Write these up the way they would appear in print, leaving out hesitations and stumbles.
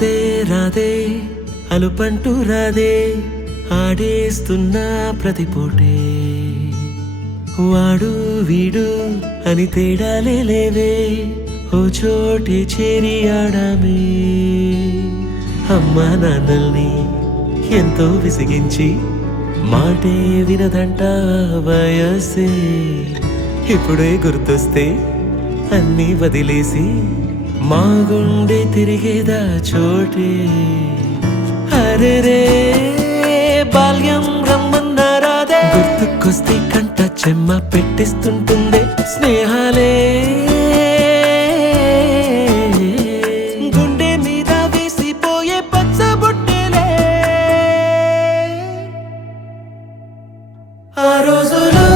రాదే రాదే అలుపంటూ రాదే ఆడేస్తున్నా ప్రతి పూటే వాడు వీడు అని తేడాలే లేవే ఓ చోటే చేరి ఆడామే అమ్మా నాన్నల్ని ఎంతో విసిగించి మాటే వినదంట వయసే ఇప్పుడే గుర్తొస్తే అన్నీ వదిలేసి మా గుండె తిరిగేదా చోటే అరే రే బాల్యం రమ్మన్నారాదే గుర్తుకొస్తే కంట చెమ్మ పెట్టిస్తుంటుందే స్నేహాలే గుండె మీద వేసిపోయే పచ్చబొట్టెలే ఆ రోజులు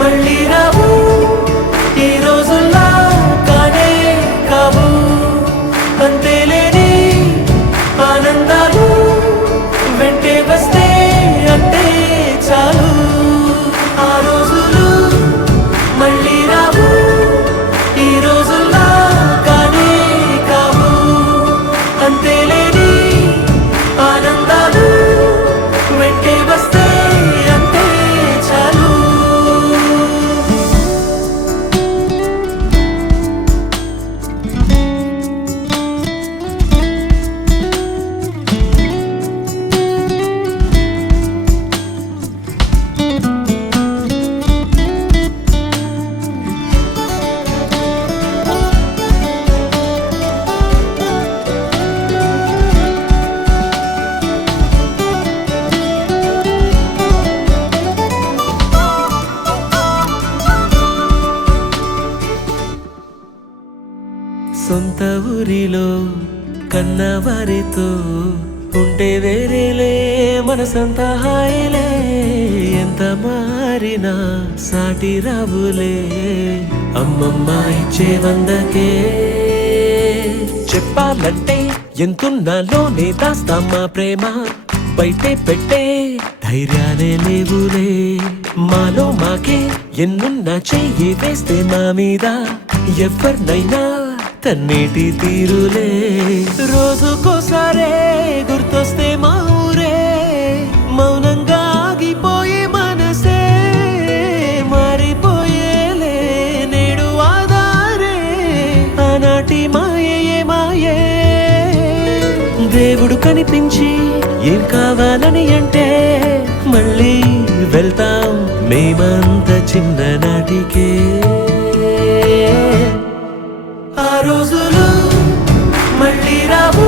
మళ్ళీ రావు ఈ రోజుల్లా కానే కావు అంతేలేని ఆనందాలు వెంటే వస్తే అంటే చాలు ఆ రోజులు మళ్ళీ రావు ఈ రోజుల్లా కానే కావు అంతేలేని ఆనందాలు వెంటే వస్తే అంటే చాలు సొంత ఊరిలో కన్నవారితో ఉంటే వేరేలే మనసంతా హాయిలే ఎంత మారినా సాటి రావులే అమ్మమ్మ ఇచ్చే వందకే చెప్పాలంటే ఎంతున్నాలోనే దాస్తామా ప్రేమ బయటే పెట్టే ధైర్యాలే లేవులే మాలో మాకే ఎన్నున్నా చెయ్యి వేస్తే మా మీద ఎవరినైనా తన్నేటి తీరులే రోజుకోసారే గుర్తొస్తే మా ఊరే మౌనంగా ఆగిపోయే మనసే మారిపోయేలే నేడు ఆధారే ఆనాటి మాయే మాయే దేవుడు కనిపించి ఏం కావాలని అంటే మళ్ళీ వెళ్తాం మేమంత చిన్ననాటికే ఆ రోజులు మళ్ళీ రావు